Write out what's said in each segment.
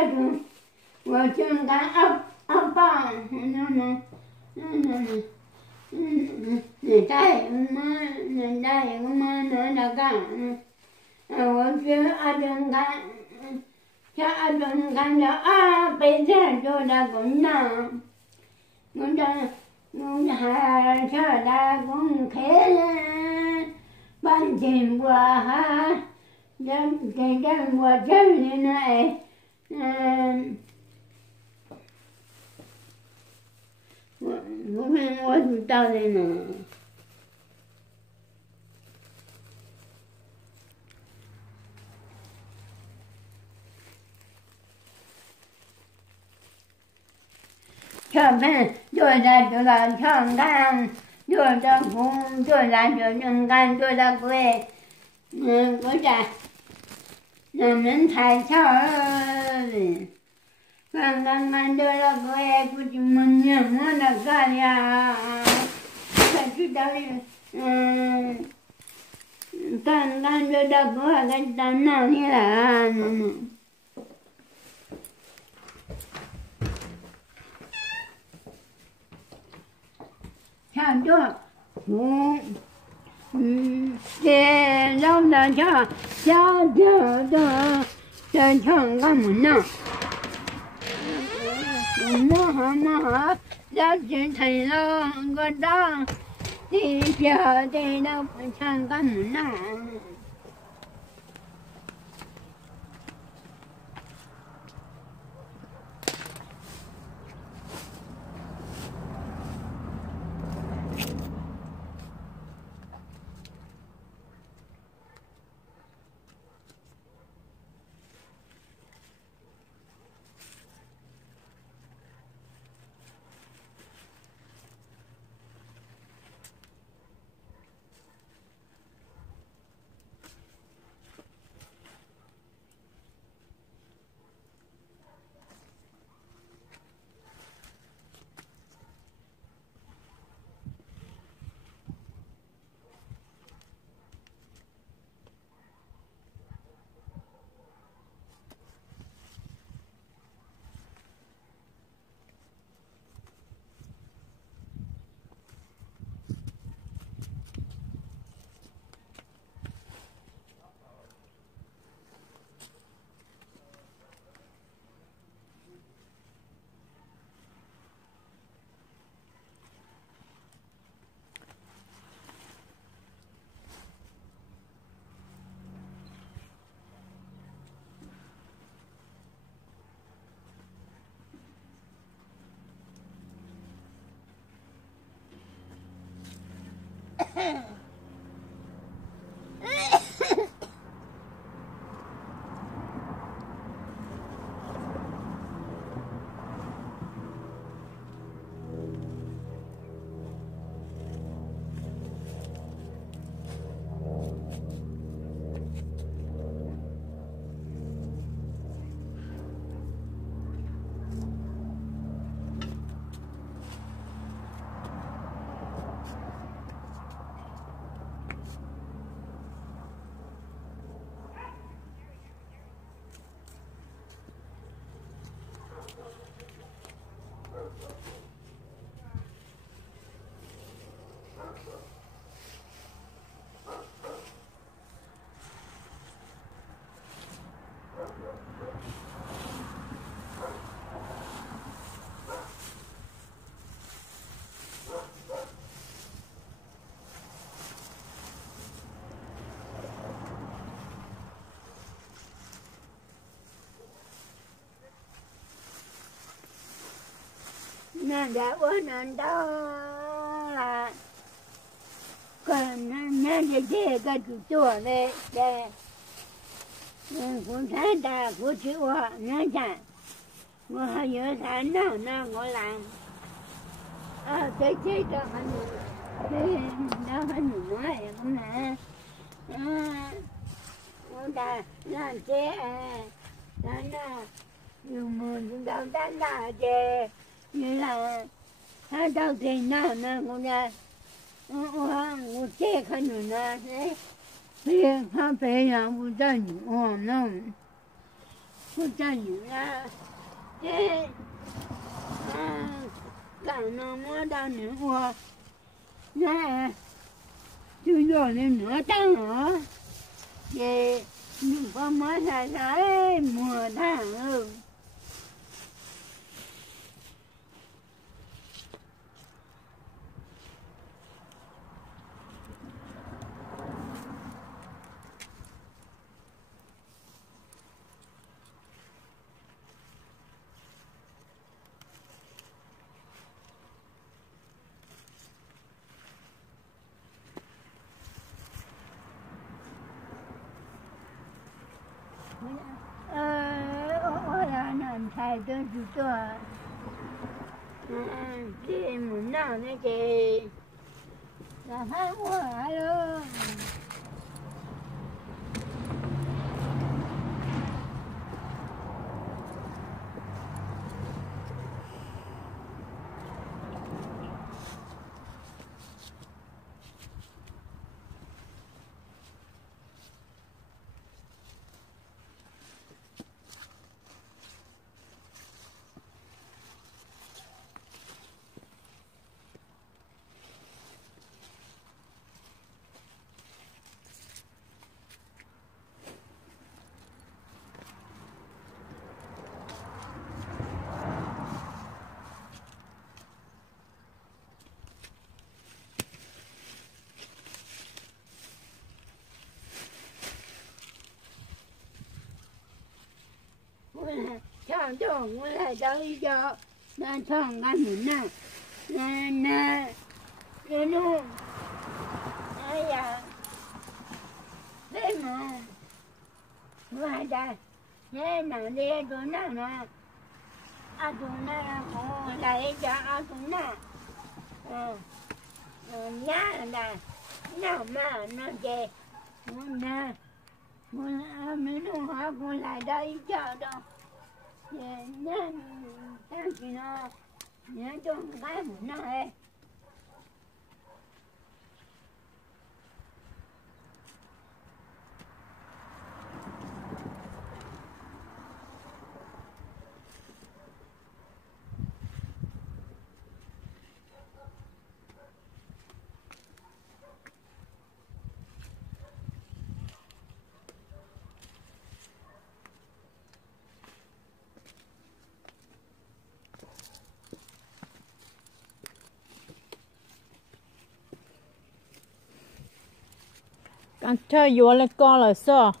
아주 어쩐가 아빠 내 나이구만 너나가 어쩌 아정가 저 아정가 저 앞에 저라구나 문잘 저라군 개 반진과 대장과 전리나에我知道的呢。上班做的做到上干，做到工，做到就能干，做到贵，不是，我们太巧了。刚做到贵，不就没年我那干呀？才知道的，刚做到贵，刚到哪里了？唱着，这老大唱，小的唱干么呢？嘛，老是太老个当，你晓得那唱干么呢？那在我能到了，那这个就做的在，我看他过去我那家，我还有他那我来，这个很，那很难也不难，我在那这，那有么知道那这。原来他到底那我在，我这看着那他培养不到我弄， không cho nhiều là thế cả nó mua đau nữa hoa nè chưa rồi lên nữa tăng nữa về nhưng có mới thấy mùa tháng hơn thầy tôi chú tôi chị muốn nào đấy chị là phát quá luôn chọn cho muốn là đâu cho nên chọn cái mình nè nè luôn ai à thế mà ngoài đây thế nào đi tôi nè nè tôi nè cô lấy cho tôi nè nhá nè nào mà nó về muốn nè muốn mấy đứa họ cô lại đây cho đâu nhá sao chị nó nhớ cho cái một này anh chơi vô lại co là sao?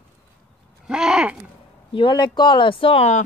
ha Vô lại co là sao?